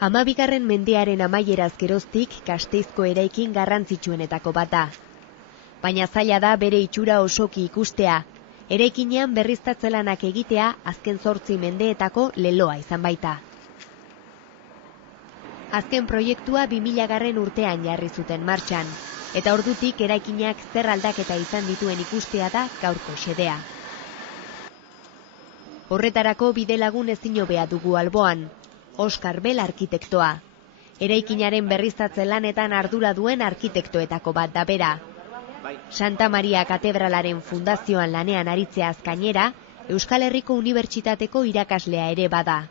12. mendearen amaieraz geroztik Gasteizko eraikin garrantzitsuenetako bata. Baina zaila da bere itxura osoki ikustea. Eraikinean berriztatze lanak egitea azken 8 mendeetako leloa izan baita. Azken proiektua 2000. urtean jarri zuten martxan, eta ordutik eraikinak zer aldaketa izan dituen ikustea da gaurko xedea. Horretarako bidelagun ezin hobea dugu alboan. Oskar Bel arkitektoa. Eraikinaren berriztatze lanetan ardura duen arkitektoetako bat da bera. Santa Maria Katedralaren fundazioan lanean aritzeaz gainera, Euskal Herriko Unibertsitateko irakaslea ere bada.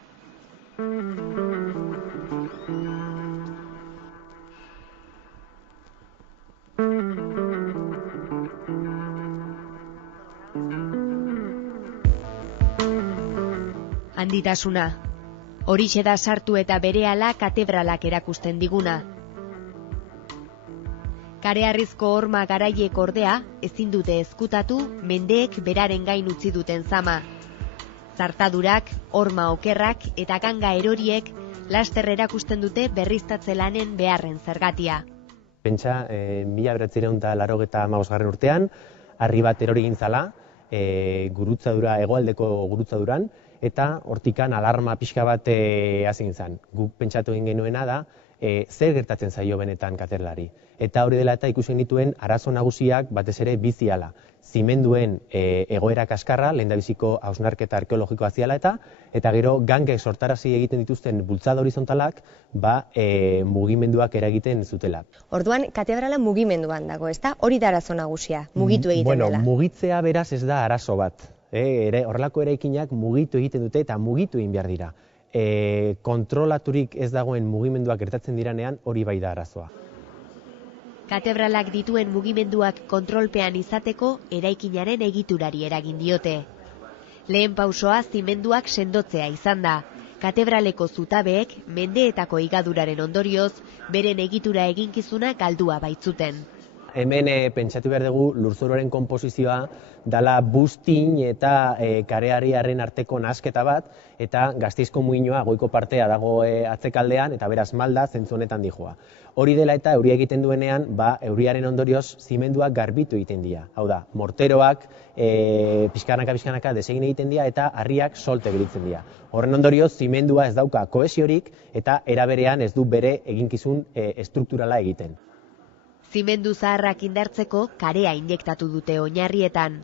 Handitasuna. Horixe da sartu eta berehala katedralak erakusten diguna. Kareharrizko horma garaiek ordea ezin dute ezkutatu mendeek beraren gain utzi duten zama. Zartadurak, horma okerrak eta ganga eroriek laster erakusten dute berriztatze lanen beharren zergatia. Pentsa, 1985. urtean, harri bat erori egin zala, gurutzadura, hegoaldeko gurutzaduran, eta hortikan alarma pixka bat hasi egin zen. Guk pentsatu egin genuena da, zer gertatzen zaio benetan katedralari. Eta hori dela eta ikusi genituen arazo nagusiak batez ere biziala. Zimenduen egoera kaskarra, lehendabiziko hausnarketa arkeologikoa ziala eta gero gangek sortarazi egiten dituzten bultzada horizontalak mugimenduak eragiten zutela. Orduan, katedrala mugimenduan dago, ezta? Hori da arazo nagusia, mugitu egiten dela. Mugitzea beraz ez da arazo bat. Horrelako eraikinak mugitu egiten dute eta mugitu egin behar dira. Kontrolaturik ez dagoen mugimenduak gertatzen diranean hori bai da arazoa. Katedralak dituen mugimenduak kontrolpean izateko eraikinaren egiturari eragin diote. Lehen pausoa zimenduak sendotzea izan da. Katedraleko zutabeek mendeetako higaduraren ondorioz beren egitura eginkizuna galdua baitzuten. Hemen pentsatu behar dugu lurzoruaren konposizioa dala buztin eta kareharriaren arteko nahasketa bat, eta Gasteizko muinoa goiko partea dago atzekaldean, eta beraz malda zentzu honetan dijoa. Hori dela eta euria egiten duenean, euriaren ondorioz zimenduak garbitu egiten dira. Hau da, morteroak pixkanaka desegin egiten dira eta harriak solte gelditzen dira. Horren ondorioz zimendua ez dauka kohesiorik eta eraberean ez du bere eginkizun estrukturala egiten. Zimendu zaharrak indartzeko karea injektatu dute oinarrietan.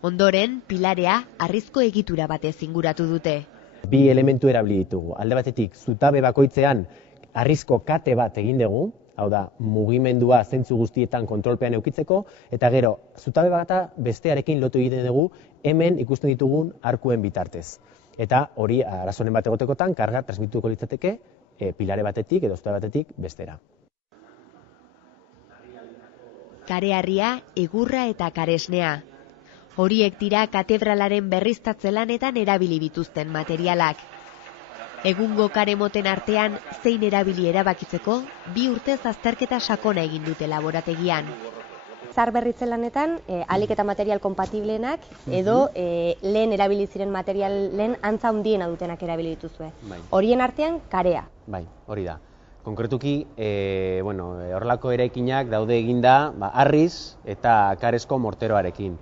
Ondoren, pilarea harrizko egitura batez inguratu dute. Bi elementu erabili ditugu. Alde batetik, zutabe bakoitzean harrizko kate bat egin dugu, hau da, mugimendua zentzu guztietan kontrolpean eukitzeko, eta gero, zutabe bata bestearekin lotu egiten dugu, hemen ikusten ditugun arkuen bitartez. Eta hori, arazoren bat egotekotan, karga transmituko litzateke pilare batetik edo zutabe batetik bestera. Kareharria, egurra eta karesnea. Horiek dira katedralaren berriztatze lanetan erabili bituzten materialak. Egungo karemoten artean zein erabili erabakitzeko 2 urtez azterketa sakona egin dute laborategian. Zahar berritze lanetan, ahalik eta material kompatibleenak edo lehen erabili ziren materialen antza handiena dutenak erabili dituzue. Horien artean, karea. Bai, hori da. Konkretuki, horrelako eraikinak daude eginda harriz eta karesko morteroarekin.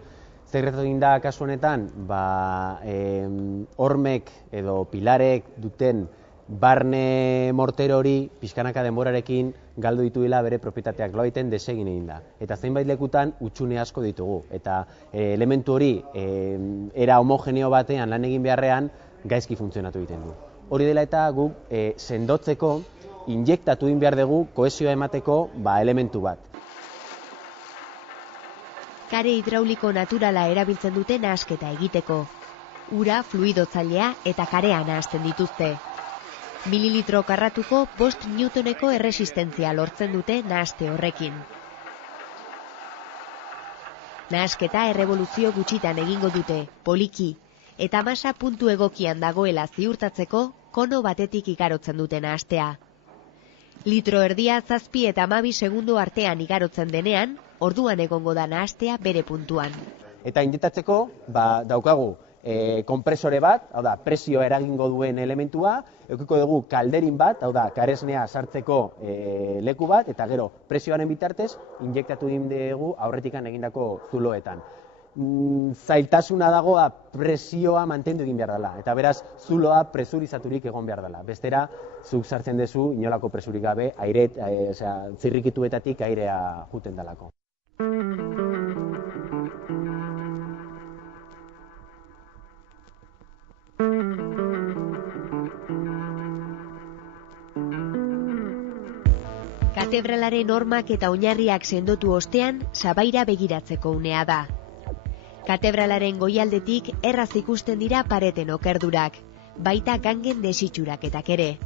Zer gertatu egin da kasu honetan, hormek edo pilarek duten barne mortero hori pixkanaka denborarekin galdu dituela bere propietateak nolabaiten desegin egin da. Eta zenbait lekutan hutsune asko ditugu. Eta elementu hori era homogeneo batean lan egin beharrean gaizki funtzionatu egiten du. Hori dela eta guk sendotzeko injektatu egin behar dugu kohesioa emateko elementu bat. Kare hidrauliko naturala erabiltzen dute nahasketa egiteko. Ura, fluidotzailea eta karea nahasten dituzte. Mililitro karratuko 5 newtoneko erresistentzia lortzen dute nahaste horrekin. Nahasketa erreboluzio gutxitan egingo dute, poliki, eta masa puntu egokian dagoela ziurtatzeko kono batetik igarotzen dute nahastea. Litro erdia 7 eta 12 segundo artean igarotzen denean, orduan egongo da nahastea bere puntuan. Eta injektatzeko daukagu konpresore bat, hau da, presioa eragingo duen elementua, edukiko dugu kalderin bat, hau da, karesnea sartzeko leku bat, eta gero presioaren bitartez injektatu egin dugu aurretikan egindako zuloetan. Zailtasuna dagoa presioa mantendu egin behar dela, eta beraz zuloa presurizaturik egon behar dela. Bestera, zuk sartzen duzu inolako presurik gabe, zirrikituetatik airea juten delako. Katedralaren hormak eta oinarriak sendotu ostean, sabaira begiratzeko unea da. Katedralaren goialdetik erraz ikusten dira pareten okerdurak, baita gangen desitxuraketak ere.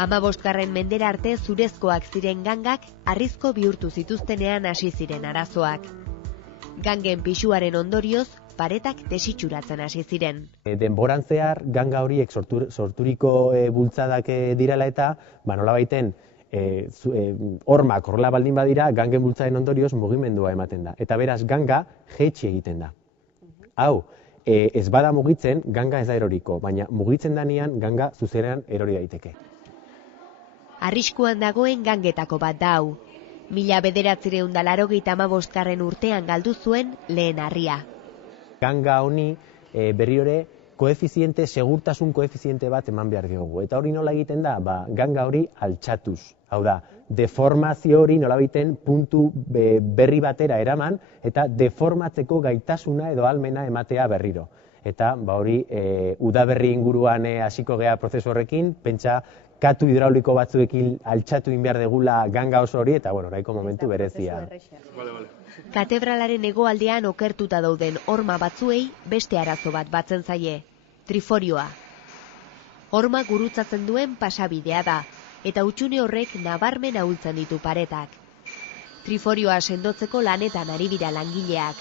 15. mendera arte zurezkoak ziren gangak harrizko bihurtu zituztenean hasi ziren arazoak. Gangen pisuaren ondorioz, paretak desitxuratzen hasi ziren. Denboran zehar, ganga horiek sorturiko bultzadak direla eta, nolabaiten, hormak horrela baldin badira, gangen bultzaren ondorioz mugimendua ematen da. Eta beraz, ganga jeitsi egiten da. Hau, ez bada mugitzen, ganga ez da eroriko, baina mugitzen danean, ganga zuzenean erori daiteke. Arriskuan dagoen gangetako bat da hau. 1985 urtean galdu zuen lehen harria. Ganga honi berriore segurtasun koefiziente bat eman behar diogu. Eta hori nola egiten da? Ganga hori altxatuz. Hau da, deformazio hori nola egiten puntu berri batera eraman eta deformatzeko gaitasuna edo ahalmena ematea berriro. Eta hori udaberri inguruan hasiko gea prozesu horrekin, pentsa katu hidrauliko batzuekin altxatu egin behar degula ganga oso hori, eta nahiko momentu berezia. Katedralaren hegoaldean okertuta dauden horma batzuei beste arazo bat batzen zaie, triforioa. Horma gurutzatzen duen pasabidea da, eta hutsune horrek nabarmen ahultzen ditu paretak. Triforioa sendotzeko lanetan ari dira langileak.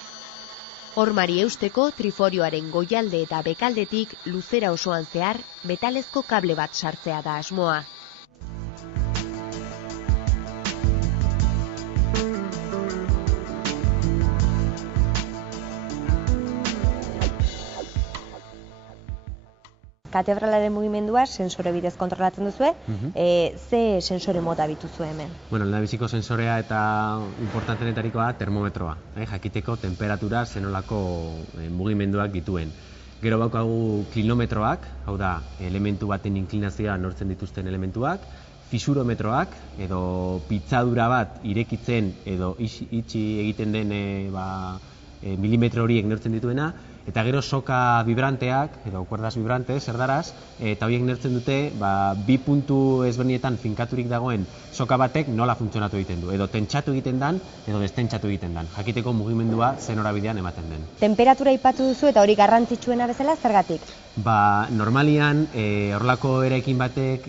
Hormari eusteko triforioaren goialde eta bekaldetik luzera osoan zehar metalezko kable bat sartzea da asmoa. Katedralaren mugimendua sensore bidez kontrolatzen duzue, ze sensore mota bituzu hemen? Lehendabiziko sensorea eta importantenetarikoa termometroa, jakiteko temperatura zenolako mugimenduak dituen. Gero baukagu kilometroak, hau da, elementu baten inklinazioa nortzen dituzten elementuak, fisurometroak, edo pitzadura bat irekitzen edo itxi egiten den milimetro horiek neurtzen dituena, eta gero soka vibranteak, edo kuerdas vibrantes, erdaraz, eta horiek neurtzen dute, bi puntu ezberdinetan finkaturik dagoen soka batek nola funtzionatu egiten du, edo tentsatu egiten dan, edo destentsatu egiten dan, jakiteko mugimendua zen horabidean ematen den. Temperatura aipatu duzu eta hori garrantzitsuena bezala, zergatik? Normalian, horrelako eraikin batek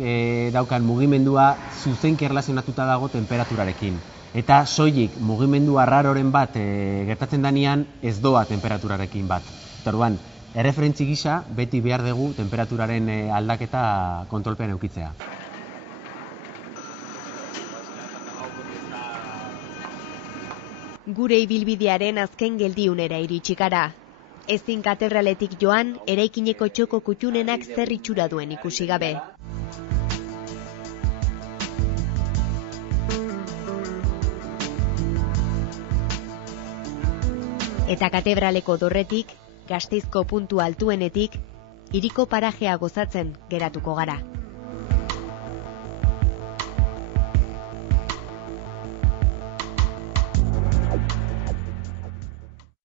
daukan mugimendua zuzenki erlazionatuta dago temperaturarekin. Eta soilik mugimendu arraroren bat gertatzen danean ez doa temperaturarekin bat. Eta orduan, erreferentzi gisa beti behar dugu temperaturaren aldaketa kontrolpean eukitzea. Gure ibilbidearen azken geldiunera iritsi gara. Ezin katedraletik joan, eraikineko txoko kuttunenak zer itxura duen ikusi gabe. Eta katedraleko dorretik, Gasteizko puntu altuenetik, hiriko parajea gozatzen geratuko gara.